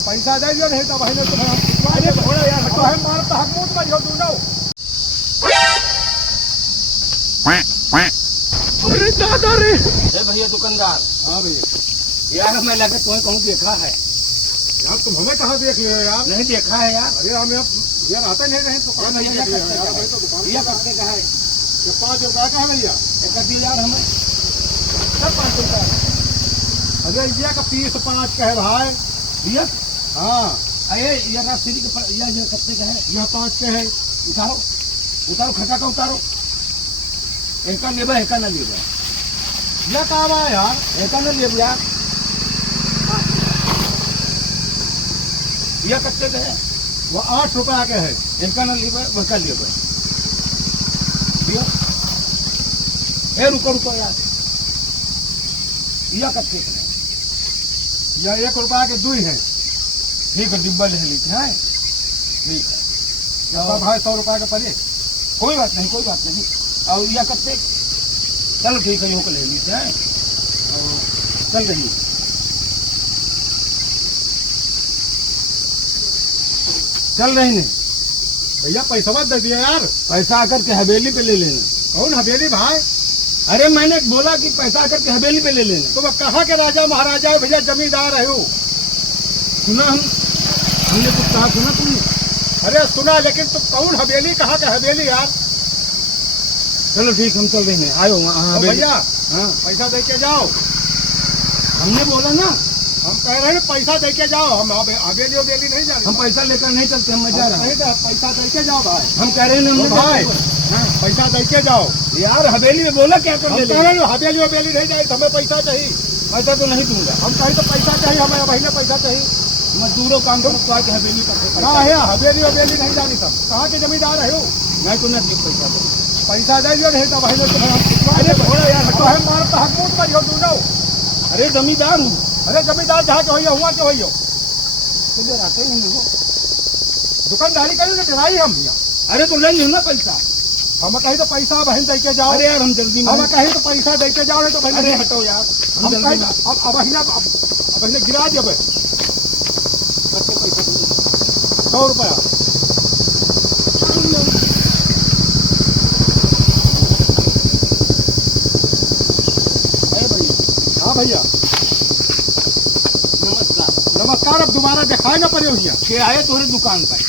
पैसा दे दियो नहीं तो भाई ने तुम्हें हम अरे थोड़ा यार तो हम मार तो हक मुंह पर जो तू नो अरे दादा रे ए भैया दुकानदार। हां भैया यार मैं लगे तुम्हें कहूँ देखा है। यार तुम हमें कहाँ देख लियो यार। नहीं देखा है यार। अरे हम यार आता नहीं रहे तो कहाँ भैया देख लियो यार। भाई तो दुकान भैया कब का है? ये 5 रुपया का है भैया। एक कर दियो यार हमें सब 5 रुपया। अरे ये का पीस 5 का है भाई। भैया हाँ अरे ये रास्ते के ये कत्ते का है? यह 5 के है। उतारो उतारो खटा का उतारो। एक का लेबा एक का ना लेबा। यह काम है यार। एक का ना लेबा यार। ये कत्ते का है? वो 8 रुपया के है। एक का ना लेबा वह का लेबा। भैया ए रुको रुको यार। ये कत्ते का है? यह 1 रुपया के 2 है। ठीक है डिब्बा ले लीजिए हैं। ठीक है यह भाई 100 रुपया के पड़े। कोई बात नहीं कोई बात नहीं। और यह कत्ते चलो ठीक है यूँ को ले लीजिए हैं। चल रही चल रही नहीं भैया पैसा दे दिया यार। पैसा आकर के हवेली पे ले लेना। कौन हवेली भाई? अरे मैंने बोला कि पैसा आकर के हवेली पे ले लेना। तुम कहाँ के राजा महाराजा है भैया? जमींदार है हो। सुना हमने कुछ कहा सुना तुमने? अरे सुना लेकिन तुम कौन हवेली कहाँ के हवेली यार? चलो ठीक हम चल रहे हैं। आयो वहाँ तो भैया हाँ पैसा दे के जाओ। हमने बोला ना हम कह रहे हैं पैसा दे के जाओ। हम हवेली हवेली नहीं जा हम पैसा लेकर नहीं चलते। हम जा रहे हैं। पैसा दे के जाओ भाई। हम कह रहे हैं ओ हमने भाई हाँ पैसा दे के जाओ। यार हवेली में बोला क्या कर हम ले कह रहे हैं हवेली हवेली नहीं जाए। हमें पैसा चाहिए। पैसा तो नहीं दूंगा। हम कहीं तो पैसा चाहिए। हमें भैया पैसा चाहिए। मजदूरों काम करो तो आके हवेली पर कहाँ है हवेली हवेली नहीं जानी सब। कहाँ के जमींदार है हो? मैं तो नहीं पैसा दो। पैसा दे दियो नहीं तो भाई ने तुम्हें हम अरे थोड़ा यार तो हम मार तो हक मुंह पर जो तू नो। अरे जमींदार हूँ। अरे जमींदार जहाँ के हो हुआ के हो तुझे आते ही नहीं हो। दुकानदारी करेंगे चलाई हम भैया। अरे तो ले लो ना पैसा। हम कहीं तो पैसा बहन दे के जाओ। अरे यार हम जल्दी में हम कहीं तो पैसा दे के जाओ नहीं तो अरे बहन हटो यार हम हम जल्दी कहीं में अब बहन गिरा जब करके पैसा दूंगा। 100 रुपया। अरे भैया हाँ भैया नमस्कार। नमस्कार। अब दोबारा दिखाए ना पड़े भैया। के आए तुम्हारी दुकान पर